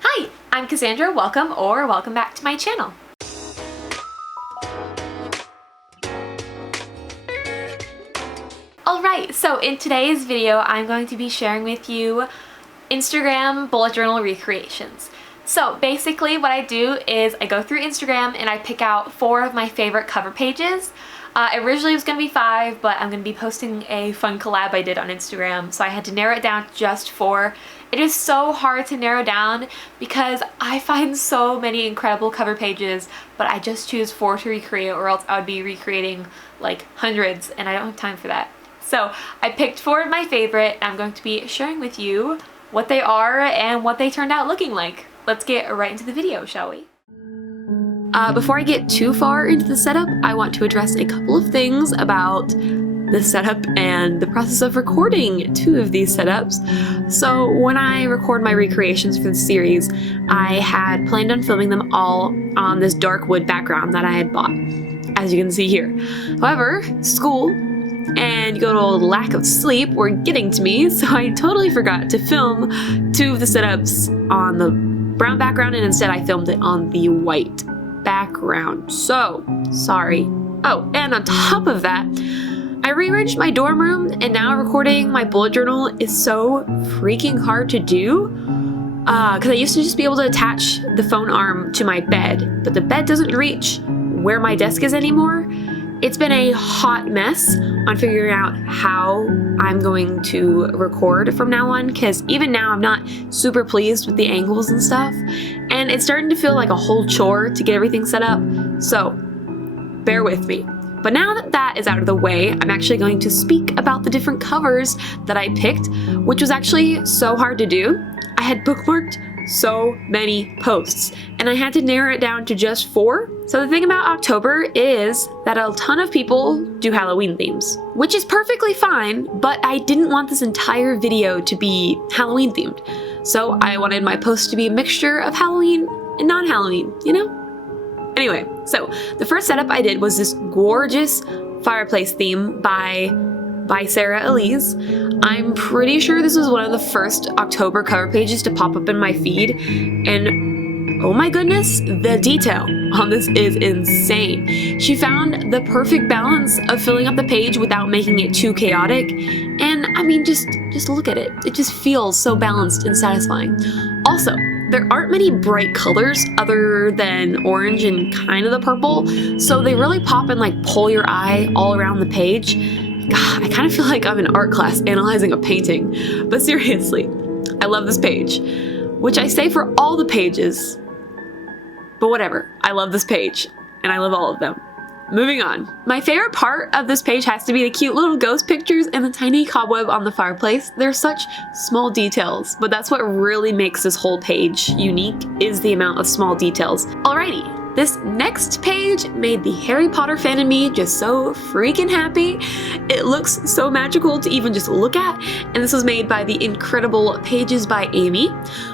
Hi, I'm Cassandra. Welcome back to my channel. Alright, so in today's video I'm going to be sharing with you Instagram bullet journal recreations. So basically what I do is I go through Instagram and I pick out 4 of my favorite cover pages. Originally it was going to be 5, but I'm going to be posting a fun collab I did on Instagram, so I had to narrow it down to just 4. It is so hard to narrow down because I find so many incredible cover pages, but I just choose 4 to recreate, or else I would be recreating like hundreds and I don't have time for that. So I picked 4 of my favorite and I'm going to be sharing with you what they are and what they turned out looking like. Let's get right into the video, shall we? Before I get too far into the setup, I want to address a couple of things about the setup and the process of recording 2 of these setups. So when I record my recreations for the series, I had planned on filming them all on this dark wood background that I had bought, as you can see here. However, school and good old lack of sleep were getting to me, so I totally forgot to film 2 of the setups on the brown background, and instead I filmed it on the white background. So, sorry. Oh, and on top of that, I rearranged my dorm room, and now recording my bullet journal is so freaking hard to do. Because I used to just be able to attach the phone arm to my bed, but the bed doesn't reach where my desk is anymore. It's been a hot mess on figuring out how I'm going to record from now on, because even now I'm not super pleased with the angles and stuff, and it's starting to feel like a whole chore to get everything set up, so bear with me. But now that that is out of the way, I'm actually going to speak about the different covers that I picked, which was actually so hard to do. I had bookmarked so many posts, and I had to narrow it down to just 4. So the thing about October is that a ton of people do Halloween themes, which is perfectly fine, but I didn't want this entire video to be Halloween themed. So I wanted my posts to be a mixture of Halloween and non-Halloween, you know? Anyway, so the first setup I did was this gorgeous fireplace theme by Sarah Elise. I'm pretty sure this was one of the first October cover pages to pop up in my feed, and oh my goodness, the detail on this is insane. She found the perfect balance of filling up the page without making it too chaotic, and I mean, just look at it. It just feels so balanced and satisfying. Also, there aren't many bright colors other than orange and kind of the purple, so they really pop and like pull your eye all around the page. God, I kind of feel like I'm in art class analyzing a painting, but seriously, I love this page, which I say for all the pages, but whatever, I love this page, and I love all of them. Moving on. My favorite part of this page has to be the cute little ghost pictures and the tiny cobweb on the fireplace. They're such small details, but that's what really makes this whole page unique, is the amount of small details. Alrighty. This next page made the Harry Potter fan in me just so freaking happy. It looks so magical to even just look at, and this was made by the incredible Pages by Amy.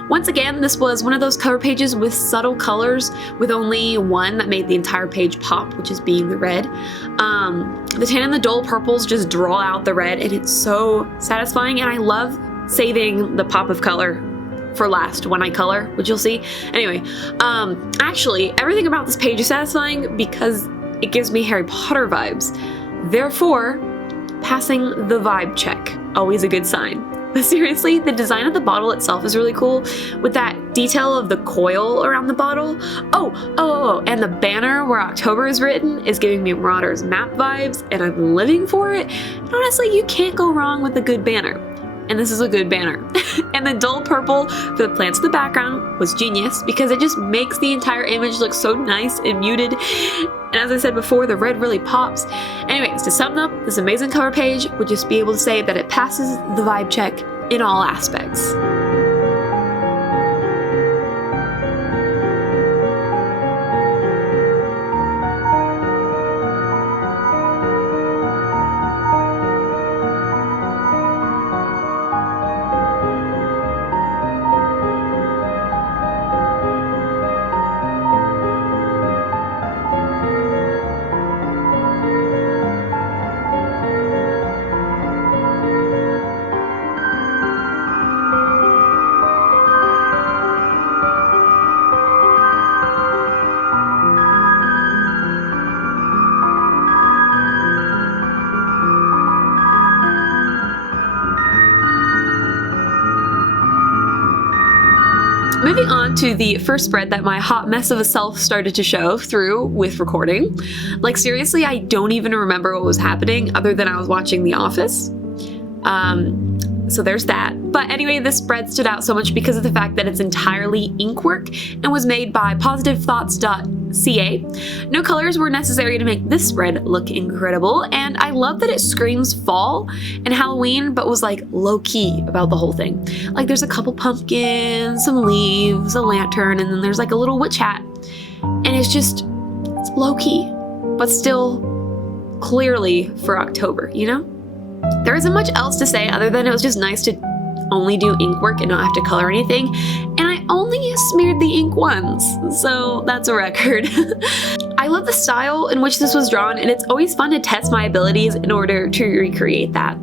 Once again, this was one of those cover pages with subtle colors, with only one that made the entire page pop, which is being the red. The tan and the dull purples just draw out the red, and it's so satisfying, and I love saving the pop of color for last when I color, which you'll see. Anyway, actually, everything about this page is satisfying because it gives me Harry Potter vibes. Therefore, passing the vibe check, always a good sign. But seriously, the design of the bottle itself is really cool, with that detail of the coil around the bottle. Oh, and the banner where October is written is giving me Marauder's map vibes, and I'm living for it. And honestly, you can't go wrong with a good banner. And this is a good banner. And the dull purple for the plants in the background was genius because it just makes the entire image look so nice and muted. And as I said before, the red really pops. Anyways, to sum up, this amazing cover page would just be able to say that it passes the vibe check in all aspects. Moving on to the first spread that my hot mess of a self started to show through with recording. Like seriously, I don't even remember what was happening other than I was watching The Office. So there's that. But anyway, this spread stood out so much because of the fact that it's entirely ink work and was made by positivethoughts.ca. No colors were necessary to make this spread look incredible, and I love that it screams fall and Halloween, but was like low-key about the whole thing. Like there's a couple pumpkins, some leaves, a lantern, and then there's like a little witch hat. And it's low-key, but still clearly for October, you know? There isn't much else to say other than it was just nice to only do ink work and not have to color anything, and I only smeared the ink once, so that's a record. I love the style in which this was drawn, and it's always fun to test my abilities in order to recreate that.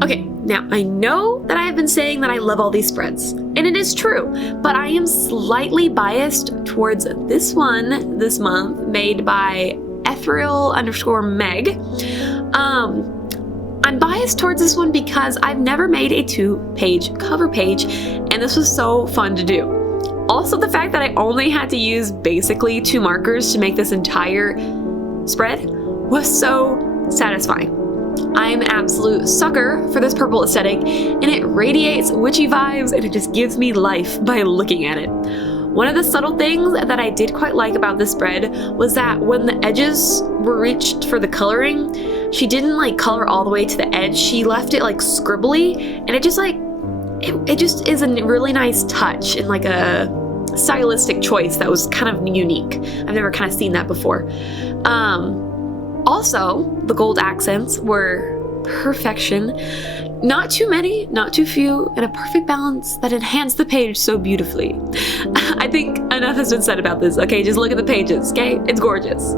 Okay, now I know that I have been saying that I love all these spreads, and it is true, but I am slightly biased towards this one this month made by ethereal_meg. I'm biased towards this one because I've never made a 2-page cover page, and this was so fun to do. Also, the fact that I only had to use basically 2 markers to make this entire spread was so satisfying. I'm an absolute sucker for this purple aesthetic, and it radiates witchy vibes, and it just gives me life by looking at it. One of the subtle things that I did quite like about this spread was that when the edges were reached for the coloring, she didn't like color all the way to the edge. She left it like scribbly, and it just it just is a really nice touch and like a stylistic choice that was kind of unique. I've never kind of seen that before. Also, the gold accents were perfection. Not too many, not too few, and a perfect balance that enhanced the page so beautifully. I think enough has been said about this, okay? Just look at the pages, okay? It's gorgeous.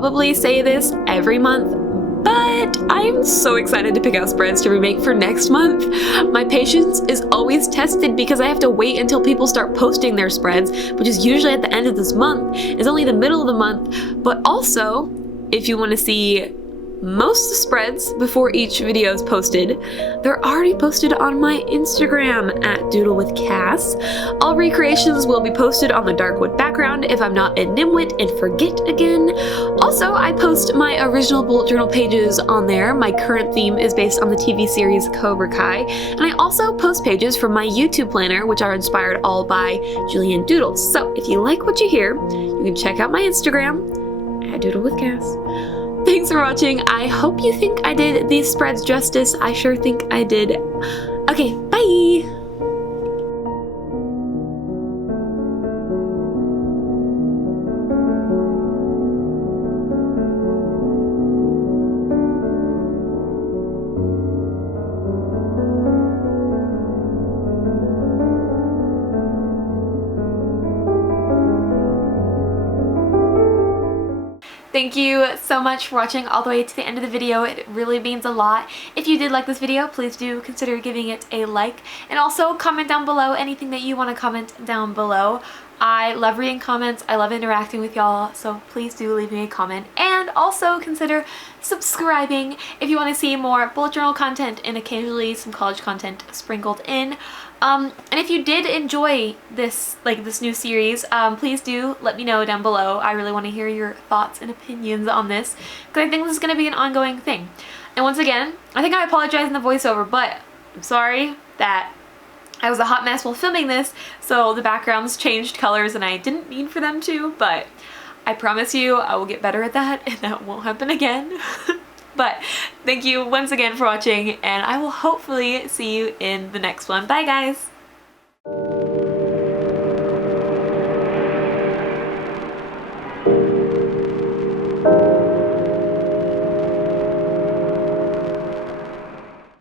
probably say this every month, but I'm so excited to pick out spreads to remake for next month. My patience is always tested because I have to wait until people start posting their spreads, which is usually at the end of this month. It's only the middle of the month, but also, if you want to see most spreads before each video is posted, they're already posted on my Instagram at doodlewithcass. All recreations will be posted on the dark wood background if I'm not a nimwit and forget again. Also, I post my original bullet journal pages on there. My current theme is based on the TV series Cobra Kai, and I also post pages from my YouTube planner, which are inspired all by Julian Doodles. So if you like what you hear, you can check out my Instagram at doodlewithcass. Thanks for watching. I hope you think I did these spreads justice. I sure think I did. Okay, bye! Thank you so much for watching all the way to the end of the video. It really means a lot. If you did like this video, please do consider giving it a like. And also comment down below anything that you want to comment down below. I love reading comments. I love interacting with y'all. So please do leave me a comment. And also consider subscribing if you want to see more bullet journal content and occasionally some college content sprinkled in. And if you did enjoy this new series, please do let me know down below. I really want to hear your thoughts and opinions on this because I think this is going to be an ongoing thing. And once again, I think I apologize in the voiceover, but I'm sorry that I was a hot mess while filming this, so the backgrounds changed colors and I didn't mean for them to, but I promise you I will get better at that and that won't happen again. But thank you once again for watching, and I will hopefully see you in the next one. Bye guys!